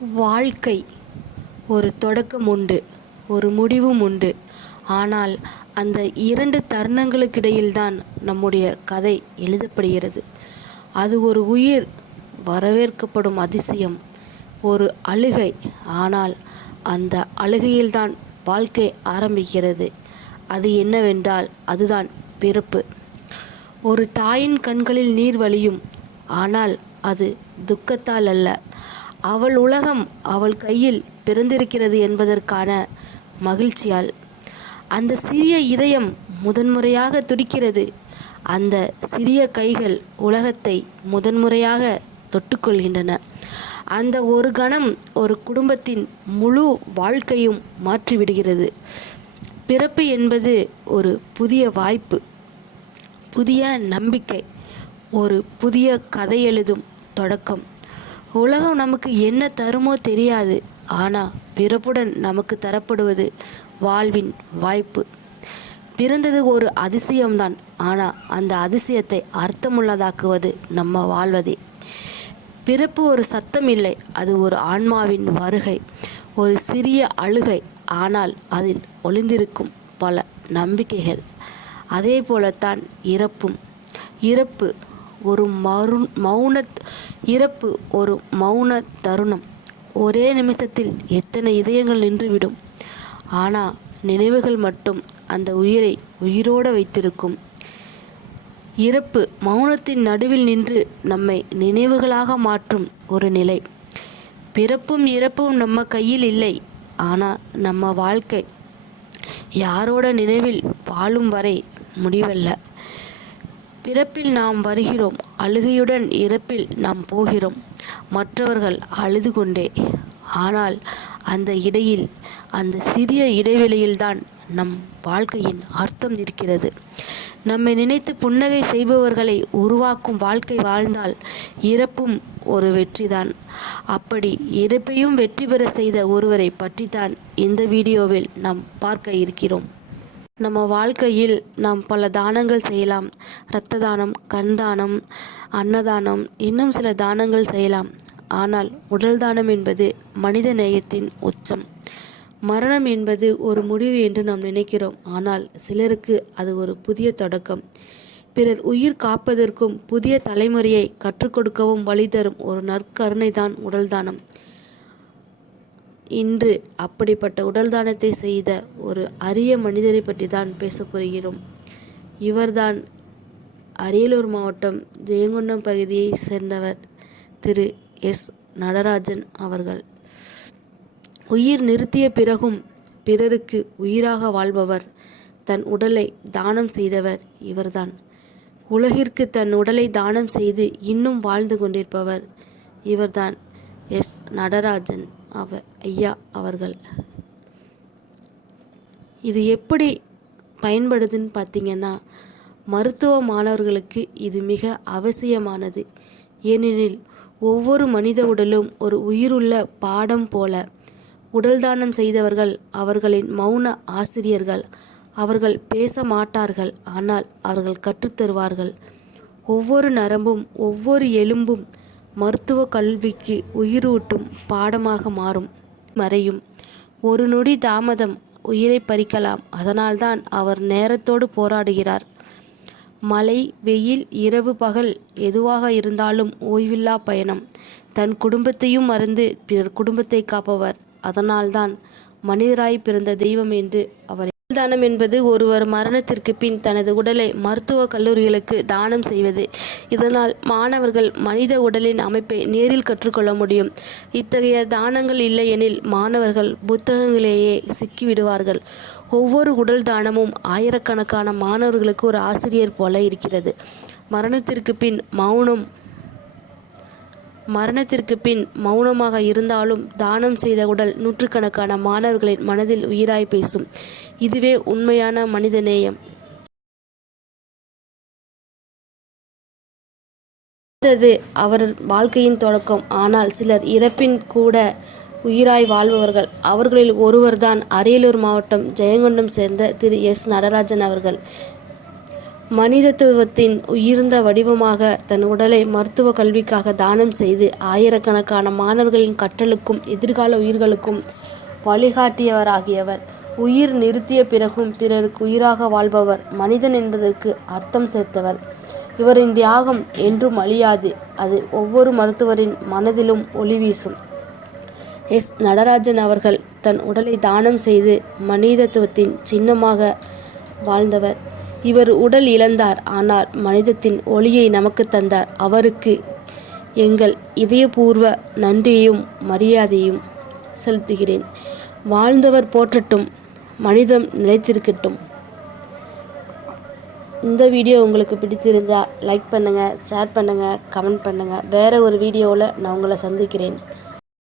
வாழ்க்கை ஒரு தொடக்கம் உண்டு ஒரு முடிவும் உண்டு. ஆனால் அந்த இரண்டு தருணங்களுக்கிடையில்தான் நம்முடைய கதை எழுதப்படுகிறது. அது ஒரு உயிர் வரவேற்கப்படும் அதிசயம் ஒரு அழுகை. ஆனால் அந்த அழுகையில்தான் வாழ்க்கை ஆரம்பிக்கிறது. அது என்னவென்றால் அதுதான் பிறப்பு ஒரு தாயின் கண்களில் நீர் வழியும் ஆனால் அது துக்கத்தால் அல்ல. அவள் உலகம் அவள் கையில் பிறந்திருக்கிறது என்பதற்கான மகிழ்ச்சியால். அந்த சிறிய இதயம் முதன்முறையாக துடிக்கிறது. அந்த சிறிய கைகள் உலகத்தை முதன்முறையாக தொட்டுக்கொள்கின்றன. அந்த ஒரு கணம் ஒரு குடும்பத்தின் முழு வாழ்க்கையும் மாற்றிவிடுகிறது. பிறப்பு என்பது ஒரு புதிய வாய்ப்பு புதிய நம்பிக்கை ஒரு புதிய கதை எழுதும் தொடக்கம். உலகம் நமக்கு என்ன தருமோ தெரியாது. ஆனால் பிறப்புடன் நமக்கு தரப்படுவது வாழ்வின் வாய்ப்பு. பிறந்தது ஒரு அதிசயம்தான். ஆனால் அந்த அதிசயத்தை அர்த்தமுள்ளதாக்குவது நம்ம வாழ்வதே. பிறப்பு ஒரு சத்தம் இல்லை அது ஒரு ஆன்மாவின் வருகை. ஒரு சிறிய அழுகை ஆனால் அதில் ஒளிந்திருக்கும் பல நம்பிக்கைகள். அதே போலத்தான் இறப்பும். இறப்பு ஒரு மறு மௌன இறப்பு ஒரு மௌன தருணம். ஒரே நிமிஷத்தில் எத்தனை இதயங்கள் நின்றுவிடும்? ஆனால் நினைவுகள் மட்டும் அந்த உயிரை உயிரோடு வைத்திருக்கும். இறப்பு மௌனத்தின் நடுவில் நின்று நம்மை நினைவுகளாக மாற்றும் ஒரு நிலை. பிறப்பும் இறப்பும் நம்ம கையில் இல்லை. ஆனால் நம்ம வாழ்க்கை யாரோட நினைவில் வாழும் வரை முடிவல்ல. பிறப்பில் நாம் வருகிறோம் அழுகையுடன் இறப்பில் நாம் போகிறோம். மற்றவர்கள் அழுது கொண்டே. ஆனால் அந்த இடையில் அந்த சிறிய இடைவெளியில்தான் நம் வாழ்க்கையின் அர்த்தம் இருக்கிறது. நம்மை நினைத்து புன்னகை செய்பவர்களை உருவாக்கும் வாழ்க்கை வாழ்ந்தால் இறப்பும் ஒரு வெற்றிதான். அப்படி இறப்பையும் வெற்றி பெற செய்த ஒருவரை பற்றித்தான் இந்த வீடியோவில் நாம் பார்க்க இருக்கிறோம். நம்ம வாழ்க்கையில் நாம் பல தானங்கள் செய்யலாம். இரத்த தானம் கண் தானம் அன்னதானம் இன்னும் சில தானங்கள் செய்யலாம். ஆனால் உடல் தானம் என்பது மனித நேயத்தின் உச்சம். மரணம் என்பது ஒரு முடிவு என்று நாம் நினைக்கிறோம். ஆனால் சிலருக்கு அது ஒரு புதிய தொடக்கம். பிறர் உயிர் காப்பதற்கும் புதிய தலைமுறையை கற்றுக் கொடுக்கவும் வழி தரும் ஒரு நற்கருணை தான் உடல் தானம். இன்று அப்படிப்பட்ட உடல் தானத்தை செய்த ஒரு அரிய மனிதரை பற்றி தான் பேச போகிறோம். இவர்தான் அரியலூர் மாவட்டம் ஜெயங்கொண்டம் பகுதியை சேர்ந்தவர் திரு. எஸ். நடராஜன் அவர்கள். உயிர் நிறுத்திய பிறகும் பிறருக்கு உயிராக வாழ்பவர் தன் உடலை தானம் செய்தவர் இவர்தான். உலகிற்கு தன் உடலை தானம் செய்து இன்னும் வாழ்ந்து கொண்டிருப்பவர் இவர்தான் எஸ். நடராஜன். அவ ஐயா அவர்கள். இது எப்படி பயன்படுதுன்னு பார்த்தீங்கன்னா மருத்துவ மாணவர்களுக்கு இது மிக அவசியமானது. ஏனெனில் ஒவ்வொரு மனித உடலும் ஒரு உயிருள்ள பாடம் போல உடல் தானம் செய்தவர்கள் அவர்களின் மௌன ஆசிரியர்கள். அவர்கள் பேச மாட்டார்கள் ஆனால் அவர்கள் கற்றுத்தருவார்கள். ஒவ்வொரு நரம்பும் ஒவ்வொரு எலும்பும் மருத்துவ கல்விக்கு உயிரூட்டும் பாடமாக மாறும். மறையும். ஒரு நொடி தாமதம் உயிரை பறிக்கலாம். அதனால்தான் அவர் நேரத்தோடு போராடுகிறார். மழை வெயில் இரவு பகல் எதுவாக இருந்தாலும் ஓய்வில்லா பயணம். தன் குடும்பத்தையும் மறந்து பிறர் குடும்பத்தை காப்பவர். அதனால்தான் மனிதராய் பிறந்த தெய்வம் என்று அவரை தானம் என்பது ஒருவர் மரணத்திற்கு பின் தனது உடலை மருத்துவ கல்லூரிகளுக்கு தானம் செய்வது. இதனால் மாணவர்கள் மனித உடலின் அமைப்பை நேரில் கற்றுக்கொள்ள முடியும். இத்தகைய தானங்கள் இல்லையெனில் மாணவர்கள் புத்தகங்களிலேயே சிக்கிவிடுவார்கள். ஒவ்வொரு உடல் தானமும் ஆயிரக்கணக்கான மாணவர்களுக்கு ஒரு ஆசிரியர் போல இருக்கிறது. மரணத்திற்கு பின் மௌனம் மரணத்திற்கு பின் மௌனமாக இருந்தாலும் தானம் செய்த உடல் நூற்றுக்கணக்கான மாணவர்களின் மனதில் உயிராய் பேசும். இதுவே உண்மையான மனித நேயம். அவர் வாழ்க்கையின் தொடக்கம். ஆனால் சிலர் இறப்பின் கூட உயிராய் வாழ்பவர்கள். அவர்களில் ஒருவர்தான் அரியலூர் மாவட்டம் ஜெயங்கொண்டம் சேர்ந்த திரு எஸ் நடராஜன் அவர்கள். மனிதத்துவத்தின் உயர்ந்த வடிவமாக தன் உடலை மருத்துவ கல்விக்காக தானம் செய்து ஆயிரக்கணக்கான மாணவர்களின் கற்றலுக்கும் எதிர்கால உயிர்களுக்கும் வழிகாட்டியவராகியவர். உயிர் நிறுத்திய பிறகும் பிறருக்கு உயிராக வாழ்பவர் மனிதன் என்பதற்கு அர்த்தம் சேர்த்தவர். இவரின் தியாகம் என்றும் அழியாது. அது ஒவ்வொரு மருத்துவரின் மனதிலும் ஒளி வீசும். எஸ். நடராஜன் அவர்கள் தன் உடலை தானம் செய்து மனிதத்துவத்தின் சின்னமாக வாழ்ந்தவர். இவர் உடல் இழந்தார். ஆனால் மனிதத்தின் ஒளியை நமக்கு தந்தார். அவருக்கு எங்கள் இதயபூர்வ நன்றியையும் மரியாதையும் செலுத்துகிறேன். வாழ்ந்தவர் போற்றட்டும் மனிதம் நிலைத்திருக்கட்டும். இந்த வீடியோ உங்களுக்கு பிடிச்சிருந்தா லைக் பண்ணுங்கள் ஷேர் பண்ணுங்கள் கமெண்ட் பண்ணுங்கள் வேறு ஒரு வீடியோவில் நான் உங்களை சந்திக்கிறேன்.